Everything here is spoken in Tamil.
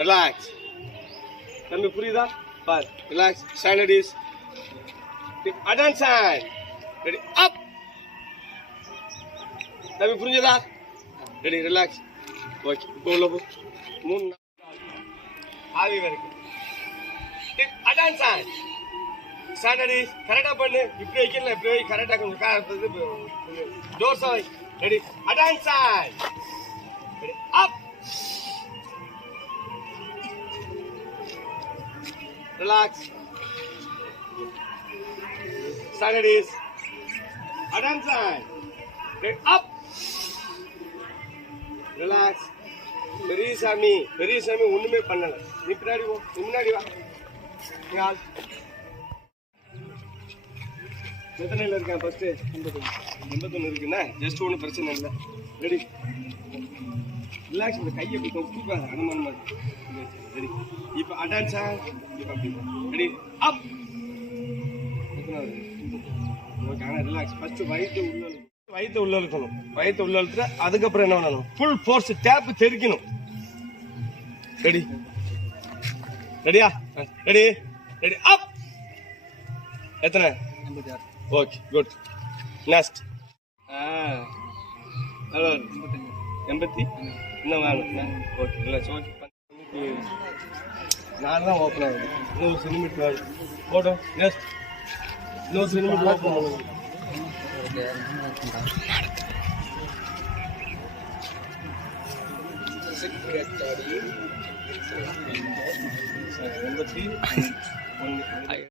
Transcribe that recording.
ரிலாக்ஸ். தம்பி புரியுதா? பார், relax. Standard is attention. Ready, up. தம்பி புரிஞ்சதா? Ready, relax. ஓகே, இப்போ உள்ள போ. 3 ஆவி வரைக்கும். அட்டென்ஷன். ஸ்டாண்டர்ட் இஸ் கரெக்டா பண்ணு. இப்படி வைக்கல, இப்படி வை. கரெக்டா கொஞ்சம் ஜோர் சாய். Ready, attention. Ready, up. Relax. Standard is attention. Get up. Relax. Periyasamy ஒண்ணுமே பண்ணல. நீ பின்னாடி போ, முன்னாடி வா. யார் எத்தனைல இருக்கேன்? ஃபர்ஸ்ட் 81 இருக்குன்னா ஜஸ்ட் ஒன்றும் பிரச்சனை இல்லை. Ready, relax. இந்த கையை தூக்காது, அனுமானம் மாதிரி. ரெடி, இப்போ அட்டென்ஷன். இப்போ அப்படி ரெடி, அப். ஓகே, ஆனால் ரிலாக்ஸ். ஃபர்ஸ்ட் வயிற்று உள்ள இழுக்கணும். வயிற்று உள்ள இழுத்துட்டு அதுக்கப்புறம் என்ன பண்ணணும்? ஃபுல் ஃபோர்ஸ் டேப் தெரிக்கணும். ரெடி, ரெடியா? Ready, ready, up. எத்தனை? 86. Okay, good. நெக்ஸ்ட். ஹலோ, 80 இன்னும் வேணும். Okay, relax. ஓகே, 4 தான் ஓப்பன் ஆகுது. 100 சென்டிமீட்டர் ஆகுது. போட்டோம். நெக்ஸ்ட் 100 சென்டிமீட்டர் ஓப்பன் ஆகுது. 81